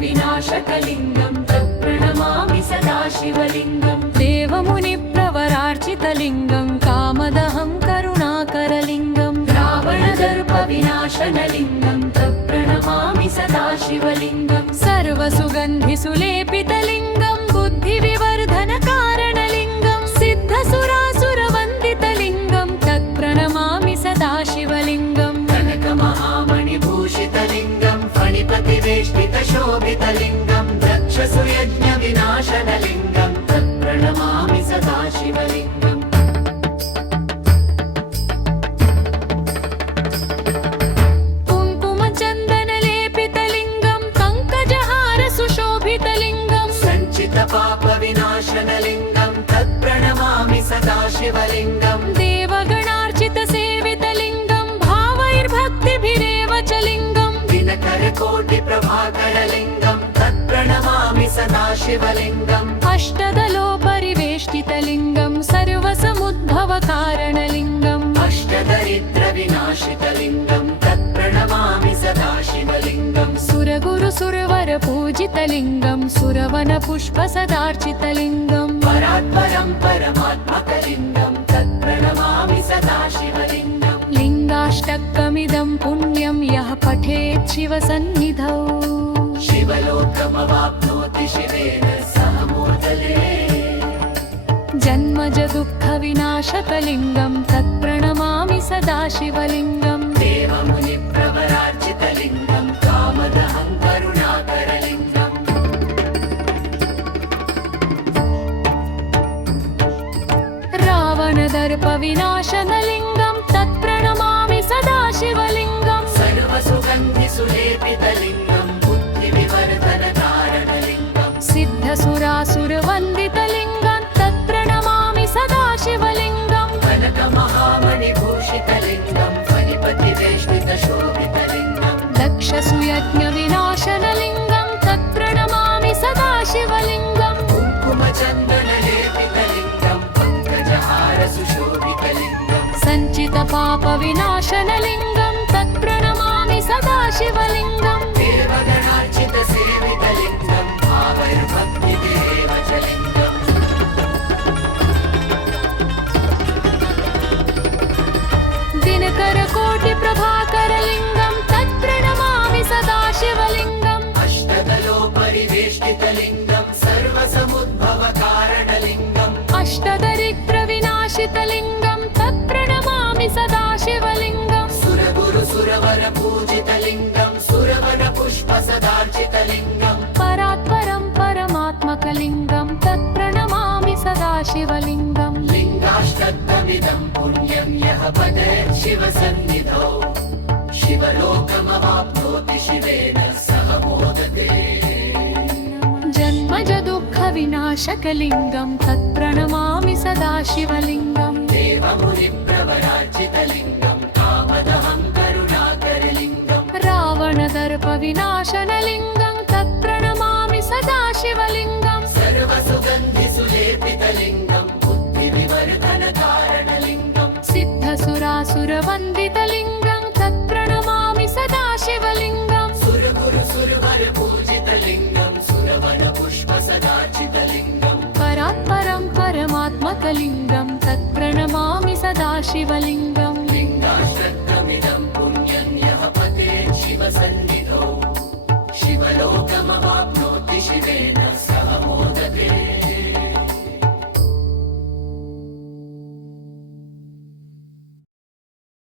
विनाशकलिङ्गं तत्प्रणमामि सदा शिवलिङ्गं देवमुनिप्रवरार्चितलिङ्गं कामदहं करुणाकरलिङ्गं रावणदर्पविनाशनलिङ्गं तत्प्रणमामि सदा शिवलिङ्गं सर्वसुगन्धिसुलेपितलिङ्गं बुद्धिविवर्धनकारणलिङ्गं सिद्धसुरासुरवन्दितलिङ्गं तत्प्रणमामि सदा शिवलिङ्गं कनकमहामणिभूषितलिङ्गं फणिपतिवेष्टितशोभितलिङ्गं दक्षसुयज्ञविनाशनलिङ्गं तत्प्रणमामि सदा शिवलिङ्गम् कुङ्कुमचन्दनलेपितलिङ्गं पङ्कजहारसुशोभितलिङ्गं सञ्चितपापविनाशनलिङ्गं तत्प्रणमामि सदा शिवलिङ्गं देवगणार्चितसेवितलिङ्गं भावैर्भक्तिभिरेव च लिङ्गं दिनकरकोटिप्रभाकरलिङ्गं तत्प्रणमामि सदा शिवलिङ्गम् अष्टदलोपरिवेष्टितलिङ्गं सर्वसमुद्भवकारणलिङ्गम् अष्टदरिद्रविनाशितलिङ्गं तत्प्रणमामि सदा शिवलिङ्गं सुरगुरुसुरवरपूजितलिङ्गं सुरवनपुष्पसदार्चितलिङ्गं परात्परं परमात्मकलिङ्गं तत्प्रणमामि सदा शिवलिङ्गं लिङ्गाष्टकमिदं पुण्यं यः पठेत् शिवसन्निधौ शिवलोकमवाप्नोति शिवेन सह मूर्धले जन्मजदुःखविनाशकलिङ्गं तत्प्रणमामि सदा शिवलिङ्गं देवमुनिप्रवरार्चितलिङ्गं कामदहं करुणाकरलिङ्गं रावणदर्पविनाशनलिङ्गं तत्प्रणमामि सदा शिवलिङ्गं सर्वसुगन्धिसुलेपितलिङ्गं बुद्धिविवर्धनकारणलिङ्गं सिद्धसुरासुरवन्दितलिङ्गं तत्प्रणमामि सदा शिवलिङ्गं कनकमहामणिभूषितलिङ्गं फणिपतिवेष्टितशोभितलिङ्गं दक्षसुयज्ञविनाशनलिङ्गं तत्प्रणमामि सदा शिवलिङ्गं कुङ्कुमचन्दनलेपितलिङ्गं पङ्कजहारसुशोभितलिङ्गं सञ्चितपापविनाशनलिङ्गं तत्प्रणमामि सदा शिवलिङ्गं देवगणार्चितसेवितलिङ्गं भावैर्भक्तिभिरेव च लिङ्गं दिनकरकोटिप्रभाकरलिङ्गं तत्प्रणमामि सदा शिवलिङ्गम् अष्टदलोपरिवेष्टितलिङ्गं सर्वसमुद्भवकारणलिङ्गम् अष्टदरिद्रविनाशितलिङ्गं तत्प्रणमामि सदा शिवलिङ्गं सुरगुरुसुरवरपूजितलिङ्गं सुरवनपुष्पसदार्चितलिङ्गं परात्परं परमात्मकलिङ्गं तत्प्रणमामि सदा शिवलिङ्गं लिङ्गाष्टकमिदं पुण्यं यः पठेत् शिवसन्निधौ शिवलोकमवाप्नोति शिवेन सह मोदते जन्मजदुःखविनाशकलिङ्गं तत्प्रणमामि सदा शिवलिङ्गं देवमुनिप्रवरार्चितलिङ्गं कामदहं करुणाकरलिङ्गं रावणदर्पविनाशनलिङ्गं तत्प्रणमामि सदा शिवलिङ्गं सर्वसुगन्धिसुलेपितलिङ्गं बुद्धिविवर्धनकारणलिङ्गं सिद्धसुरासुरवन्दितलिङ्गं तत्प्रणमामि सदा शिवलिङ्गं सुरगुरुसुरवरपूजितलिङ्गं सुरवनपुष्पसदार्चितलिङ्गं परात्परं परमात्मकलिङ्गं तत्प्रणमामि सदा शिवलिङ्गं लिङ्गाष्टकमिदं पुण्यं यः पठेत् शिवसन्निधौ